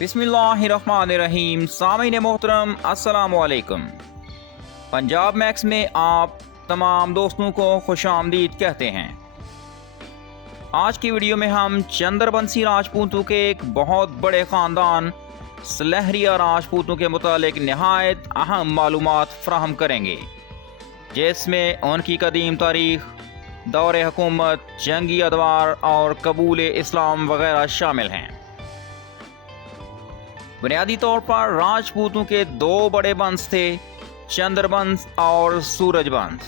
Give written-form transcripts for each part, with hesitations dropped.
बिस्मिल्लाहिर्रहमानिर्रहीम। सामीन मोहतरम, अस्सलाम वालेकुम। पंजाब मैक्स में आप तमाम दोस्तों को खुश आमदीद कहते हैं। आज की वीडियो में हम चंद्रबंसी राजपूतों के एक बहुत बड़े ख़ानदान सलहरिया राजपूतों के मुतालिक नहायत अहम मालूमात फ़राहम करेंगे, जिसमें उनकी कदीम तारीख़, दौर हुकूमत, जंगी अदवार और कबूल इस्लाम वगैरह शामिल हैं। बुनियादी तौर पर राजपूतों के दो बड़े वंश थे, चंद्रवंश और सूरजवंश।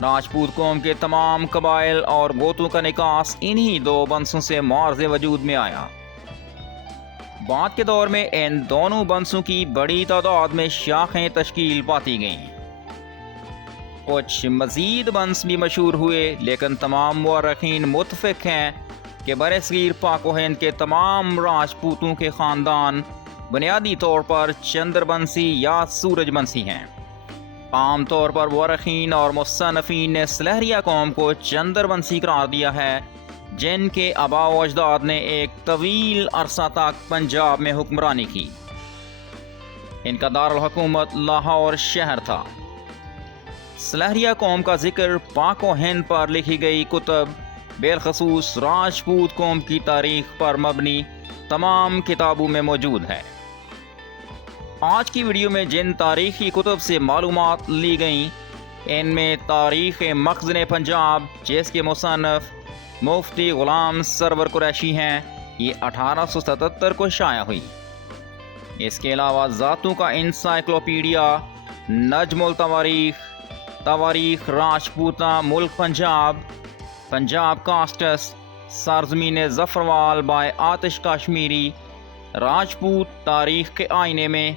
राजपूत कौम के तमाम कबाइल और गोतों का निकास इन्हीं दो वंशों से मुआर्ज़े वजूद में आया। बाद के दौर में इन दोनों वंशों की बड़ी तादाद में शाखें तश्कील पाती गईं। कुछ मज़ीद वंश भी मशहूर हुए, लेकिन तमाम मुअर्रिखीन मुत्तफ़िक़ हैं कि बरसगीर पाक व हिंद के तमाम राजपूतों के ख़ानदान बुनियादी तौर पर चंद्रवंशी या सूरजवंशी हैं। आम तौर पर मुअर्रिखीन और मुसन्निफ़ीन ने सलहरिया कौम को चंद्रवंशी करार दिया है, जिनके आबा व अजदाद ने एक तवील अरसा तक पंजाब में हुक्मरानी की। इनका दारुल हुकूमत लाहौर शहर था। सलहरिया कौम का जिक्र पाक व हिंद पर लिखी गई कुतब, बिलखसूस राजपूत कौम की तारीख पर मबनी तमाम किताबों में मौजूद है। आज की वीडियो में जिन तारीखी कुतब से मालूमात ली गईं, इनमें तारीख़ मख़ज़न पंजाब, जिसके मुसन्निफ़ मुफ्ती ग़ुलाम सरवर कुरैशी हैं, ये 1877 को शाया हुई। इसके अलावा ज़ातों का इंसाइक्लोपीडिया, नजमुल तवारीख़, तवारीख़ राजपूता मुल्क पंजाब, पंजाब कास्टस, सरज़मीन ज़फ़रवाल बाय आतिश कश्मीरी, राजपूत तारीख़ के आईने में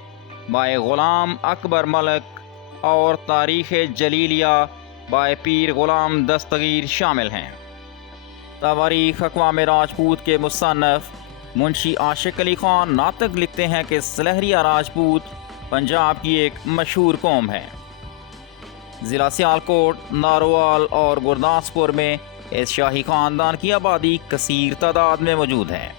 बाय ग़ुलाम अकबर मलक और तारीख़ जलीलिया बाय पीर ग़ुलाम दस्तगीर शामिल हैं। तवारीख़ अक़वाम राजपूत के मुसन्निफ़ मुंशी आशिक़ अली ख़ान नातिक़ लिखते हैं कि सलहरिया राजपूत पंजाब की एक मशहूर कौम है। ज़िला सियालकोट, नारोवाल और गुरदासपुर में इस शाही ख़ानदान की आबादी कसीर तादाद में मौजूद है।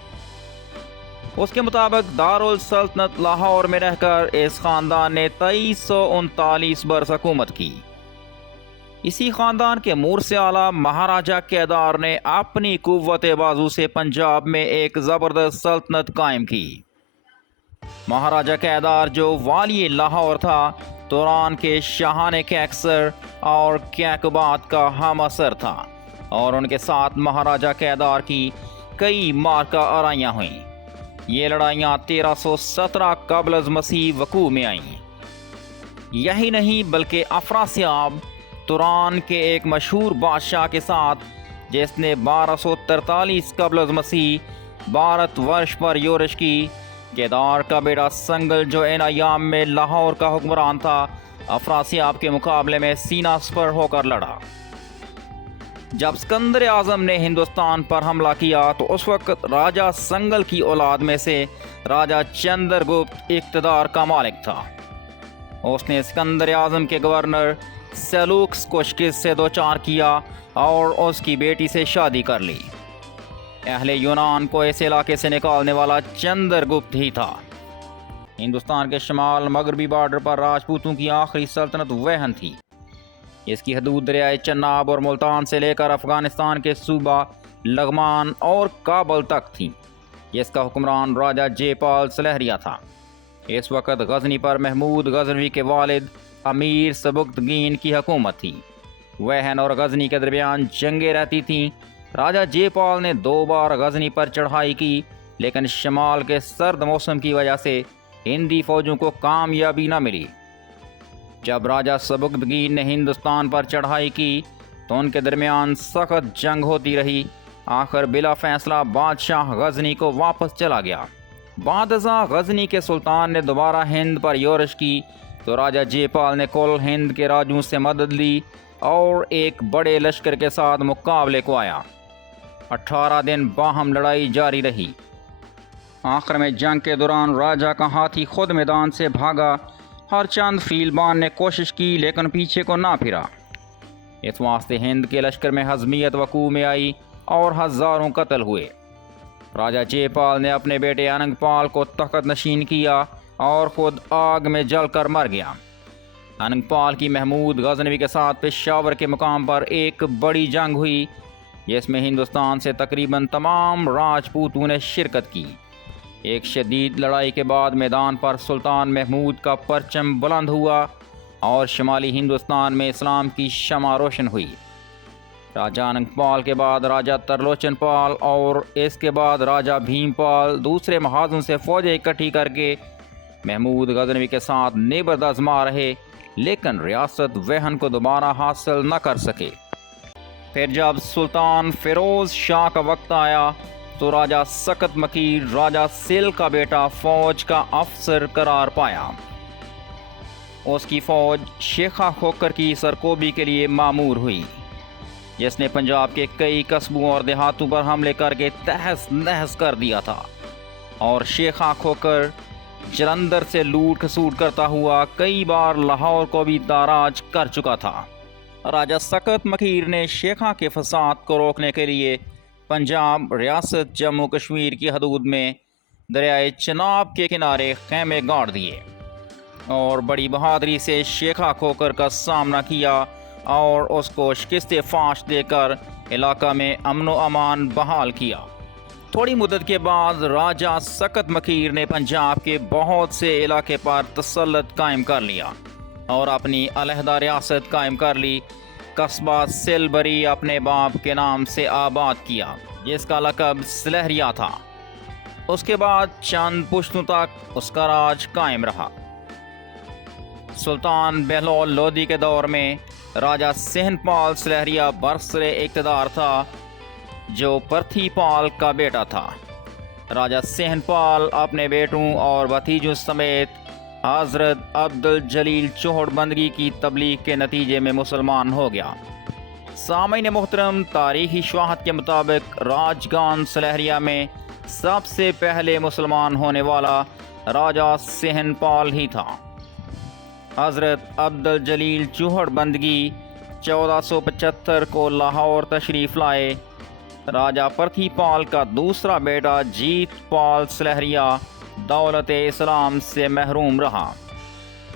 उसके मुताबिक दारुल सल्तनत लाहौर में रहकर इस ख़ानदान ने 2339 बरस हुकूमत की। इसी ख़ानदान के मुर्से आला महाराजा केदार ने अपनी कुव्वत बाजू से पंजाब में एक ज़बरदस्त सल्तनत कायम की। महाराजा केदार, जो वाली लाहौर था, तुरान के शाहान कैक्सर और कैकबात का हम असर था और उनके साथ महाराजा केदार की कई मार्का आराइयाँ हुईं। ये लड़ाइयाँ 1317 क़ब्ल अज़ मसीह वक़ू में आईं। यही नहीं बल्कि अफरासियाब, तुरान के एक मशहूर बादशाह के साथ, जिसने 1243 क़ब्ल अज़ मसीह भारत वर्ष पर योरश की, केदार का बेटा संगल, जो इन अयाम में लाहौर का हुक्मरान था, अफरासियाब के मुकाबले में सीना स्पर होकर लड़ा। जब सिकंदर आज़म ने हिंदुस्तान पर हमला किया तो उस वक्त राजा संगल की औलाद में से राजा चंद्रगुप्त इक़्तिदार का मालिक था। उसने सिकंदर आज़म के गवर्नर सेलूकस को शिकस्त से दो चार किया और उसकी बेटी से शादी कर ली। अहले यूनान को इस इलाके से निकालने वाला चंद्रगुप्त ही था। हिंदुस्तान के शमाल मगरबी बॉर्डर पर राजपूतों की आखिरी सल्तनत वहन थी। इसकी हदूद दरियाए चन्नाब और मुल्तान से लेकर अफ़गानिस्तान के सूबा लग़मान और काबल तक थी। इसका हुक्मरान राजा जयपाल सलहरिया था। इस वक्त गज़नी पर महमूद गज़नवी के वालिद अमीर सबुक्तगीन की हुकूमत थी। वहन और गज़नी के दरमियान जंगें रहती थीं। राजा जयपाल ने 2 बार गज़नी पर चढ़ाई की, लेकिन शमाल के सर्द मौसम की वजह से हिंदी फ़ौजों को कामयाबी न मिली। जब राजा सबुक्तगीन ने हिंदुस्तान पर चढ़ाई की तो उनके दरमियान सख्त जंग होती रही। आखिर बिला फैसला बादशाह गज़नी को वापस चला गया। बादशाह गज़नी के सुल्तान ने दोबारा हिंद पर योरश की तो राजा जयपाल ने कुल हिंद के राजों से मदद ली और एक बड़े लश्कर के साथ मुकाबले को आया। 18 दिन बाहम लड़ाई जारी रही। आखिर में जंग के दौरान राजा का हाथी खुद मैदान से भागा। हर चंद फीलबान ने कोशिश की, लेकिन पीछे को ना फिरा। इस वास्ते हिंद के लश्कर में हज़मियत वक़ू में आई और हज़ारों कत्ल हुए। راجہ جے پال نے اپنے بیٹے اننگ پال کو تخت نشین کیا اور خود آگ میں جل کر مر گیا۔ اننگ پال کی محمود غزنوی کے ساتھ پشاور کے مقام پر ایک بڑی جنگ ہوئی، جس میں ہندوستان سے تقریباً تمام راجپوتوں نے شرکت کی۔ ایک شدید لڑائی کے بعد میدان پر سلطان محمود کا پرچم بلند ہوا اور شمالی ہندوستان میں اسلام کی شمع روشن ہوئی۔ راجہ اننگ پال کے بعد راجہ ترلوچن پال اور اس کے بعد راجہ بھیم پال دوسرے محاذوں سے فوجیں اکٹھی کر کے محمود غزنوی کے ساتھ نیبرد آزما رہے، لیکن ریاست وہن کو دوبارہ حاصل نہ کر سکے۔ پھر جب سلطان فیروز شاہ کا وقت آیا تو راجہ سکت مکیر راجہ سل کا بیٹا فوج کا افسر قرار پایا۔ اس کی فوج شیخا کھوکر کی سرکوبی کے لیے مامور ہوئی، جس نے پنجاب کے کئی قصبوں اور دیہاتوں پر حملے کر کے تہس نہس کر دیا تھا، اور شیخا کھوکر جلندر سے لوٹ کھسوٹ کرتا ہوا کئی بار لاہور کو بھی تاراج کر چکا تھا۔ راجہ سکت مکیر نے شیخا کے فساد کو روکنے کے لیے پنجاب ریاست جموں کشمیر کی حدود میں دریائے چناب کے کنارے خیمے گاڑ دیے اور بڑی بہادری سے شیخا کھوکر کا سامنا کیا اور اس کو شکست فاش دے کر علاقہ میں امن و امان بحال کیا۔ تھوڑی مدت کے بعد راجہ سکت مکیر نے پنجاب کے بہت سے علاقے پر تسلط قائم کر لیا اور اپنی علیحدہ ریاست قائم کر لی۔ قصبہ سلبری اپنے باپ کے نام سے آباد کیا، جس کا لقب سلہریہ تھا۔ اس کے بعد چند پشتوں تک اس کا راج قائم رہا۔ سلطان بہلول لودھی کے دور میں راجہ سہن پال سلہریہ برسر اقتدار تھا، جو پرتھی پال کا بیٹا تھا۔ راجہ سہن پال اپنے بیٹوں اور بھتیجوں سمیت حضرت عبد الجلیل چوہڑ بندگی کی تبلیغ کے نتیجے میں مسلمان ہو گیا۔ سامعین محترم، تاریخی شواہد کے مطابق راجگان سلہریہ میں سب سے پہلے مسلمان ہونے والا راجہ سہن پال ہی تھا۔ حضرت عبد الجلیل چوہڑ بندگی 1475 کو لاہور تشریف لائے۔ راجہ پرتھی پال کا دوسرا بیٹا جیت پال سلہریہ دولت اسلام سے محروم رہا،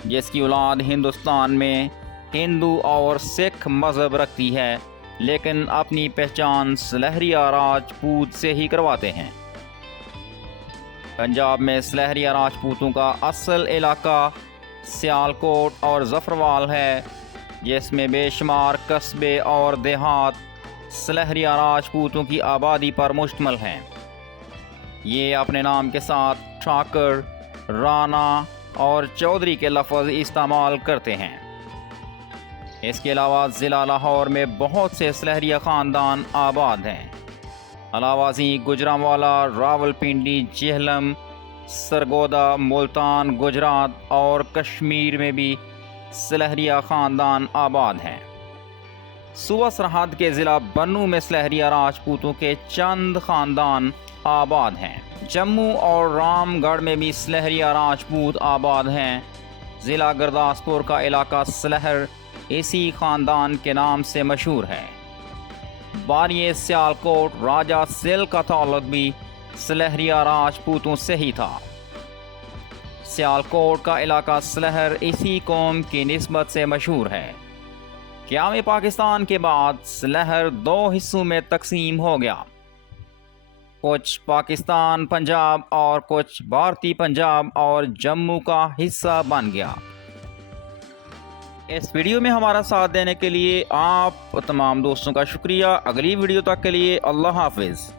جس کی اولاد ہندوستان میں ہندو اور سکھ مذہب رکھتی ہے، لیکن اپنی پہچان سلہریہ راجپوت سے ہی کرواتے ہیں۔ پنجاب میں سلہریہ راجپوتوں کا اصل علاقہ سیالکوٹ اور ظفروال ہے، جس میں بے شمار قصبے اور دیہات سلہریہ راجپوتوں کی آبادی پر مشتمل ہیں۔ یہ اپنے نام کے ساتھ ٹھاکر، رانا اور چودھری کے لفظ استعمال کرتے ہیں۔ اس کے علاوہ ضلع لاہور میں بہت سے سلہریہ خاندان آباد ہیں۔ علاوہ ازیں گجرانوالا، راولپنڈی، جہلم، سرگودا، ملتان، گجرات اور کشمیر میں بھی سلہریہ خاندان آباد ہیں۔ صوبہ سرحد کے ضلع بنوں میں سلہریہ راجپوتوں کے چند خاندان آباد ہیں۔ جموں اور رام گڑھ میں بھی سلہریہ راجپوت آباد ہیں۔ ضلع گرداسپور کا علاقہ سلہر اسی خاندان کے نام سے مشہور ہے۔ باریے سیالکوٹ راجہ سل کا تعلق بھی سلہریہ راجپوتوں سے ہی تھا۔ سیالکوٹ کا علاقہ سلہر اسی قوم کی نسبت سے مشہور ہے۔ قیام پاکستان کے بعد سلہر دو حصوں میں تقسیم ہو گیا، کچھ پاکستان پنجاب اور کچھ بھارتی پنجاب اور جموں کا حصہ بن گیا۔ اس ویڈیو میں ہمارا ساتھ دینے کے لیے آپ تمام دوستوں کا شکریہ۔ اگلی ویڈیو تک کے لیے اللہ حافظ۔